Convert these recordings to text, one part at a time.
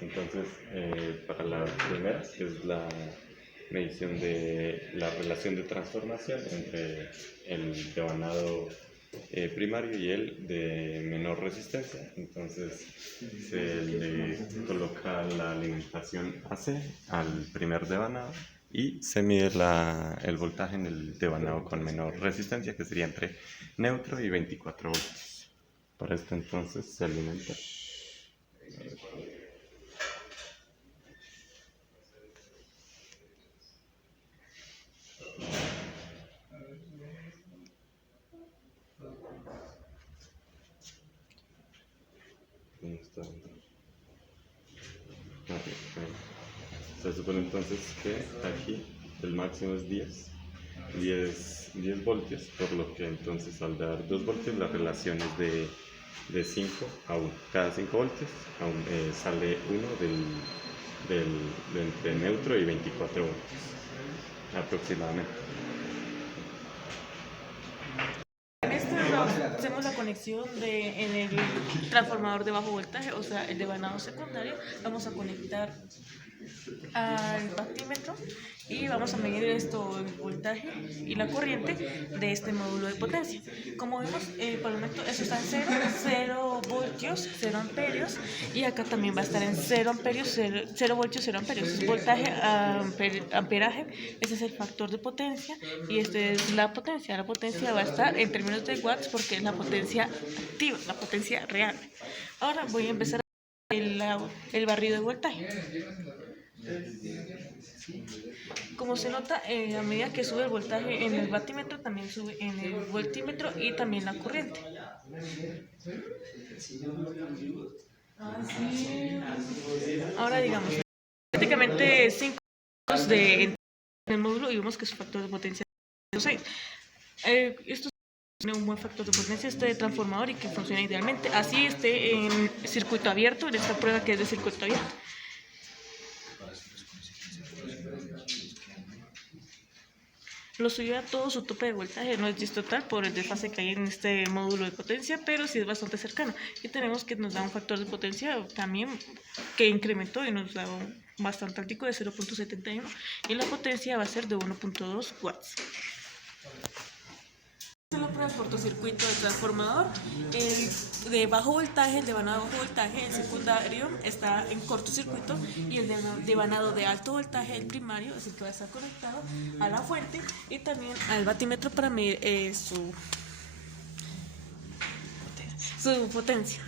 Entonces, para la primera, que es la medición de la relación de transformación entre el devanado primario y el de menor resistencia, entonces se le coloca la alimentación AC al primer devanado y se mide el voltaje en el devanado con menor resistencia, que sería entre neutro y 24 voltios. Para esto entonces se alimenta. Se supone entonces que aquí el máximo es 10 voltios, por lo que entonces al dar 2 voltios la relación es de 5 a 1. Cada 5 voltios sale 1 de entre neutro y 24 voltios aproximadamente. Hacemos la conexión en el transformador de bajo voltaje, o sea, el devanado secundario. Vamos a conectar al batímetro y vamos a medir esto, el voltaje y la corriente de este módulo de potencia. Como vemos, por el momento eso está en 0 voltios, 0 amperios, y acá también va a estar en 0 amperios, 0 voltios, 0 amperios. Es voltaje, amperaje, ese es el factor de potencia y este es la potencia. La potencia va a estar en términos de watts porque es la potencia activa, la potencia real. Ahora voy a empezar el barrido de voltaje. Como se nota, a medida que sube el voltaje en el batímetro, también sube en el voltímetro y también la corriente. Ahora digamos, prácticamente 5 en el módulo y vemos que su factor de potencia es 6. Esto tiene un buen factor de potencia este transformador y que funciona idealmente. Así esté en circuito abierto, en esta prueba que es de circuito abierto. Lo subió a todo su tope de voltaje, no es 10 total por el desfase que hay en este módulo de potencia, pero sí es bastante cercano. Y tenemos que nos da un factor de potencia también que incrementó y nos da un bastante altico de 0.71 y la potencia va a ser de 1.2 watts. La prueba de cortocircuito del transformador, el de bajo voltaje, el devanado de bajo voltaje, el secundario está en cortocircuito y el devanado de alto voltaje, el primario, es el que va a estar conectado a la fuente y también al batímetro para medir su potencia,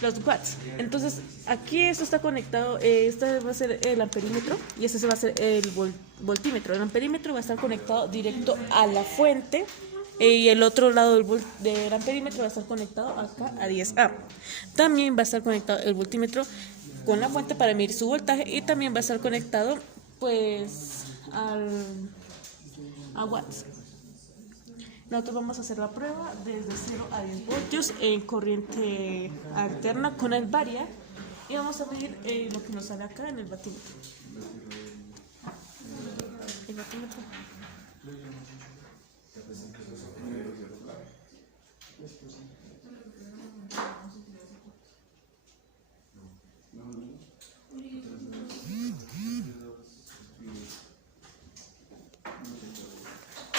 los watts. Entonces aquí esto está conectado, este va a ser el amperímetro y este va a ser el voltímetro. El amperímetro va a estar conectado directo a la fuente y el otro lado del amperímetro va a estar conectado acá a 10A. También va a estar conectado el voltímetro con la fuente para medir su voltaje y también va a estar conectado pues a watts. Nosotros vamos a hacer la prueba desde 0 a 10 voltios en corriente alterna con el variar y vamos a medir lo que nos sale acá en el batímetro. El batímetro.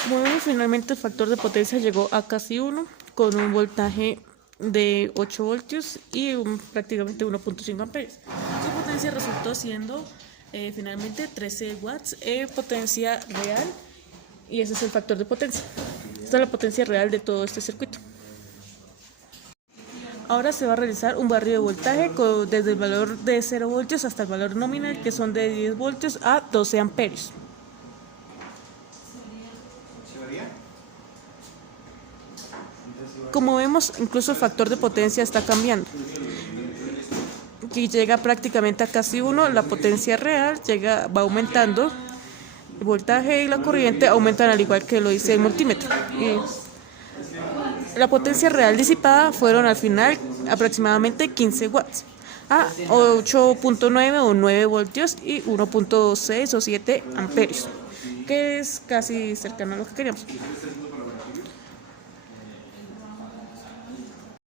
Bueno, finalmente el factor de potencia llegó a casi 1 con un voltaje de 8 voltios y prácticamente 1.5 amperios. Su potencia resultó siendo finalmente 13 watts potencia real y ese es el factor de potencia. Esta es la potencia real de todo este circuito. Ahora se va a realizar un barrido de voltaje desde el valor de 0 voltios hasta el valor nominal, que son de 10 voltios a 12 amperios. Como vemos, incluso el factor de potencia está cambiando. Aquí llega prácticamente a casi 1, la potencia real va aumentando, el voltaje y la corriente aumentan al igual que lo dice el multímetro. La potencia real disipada fueron al final aproximadamente 15 watts a 8.9 o 9 voltios y 1.6 o 7 amperios, que es casi cercano a lo que queríamos.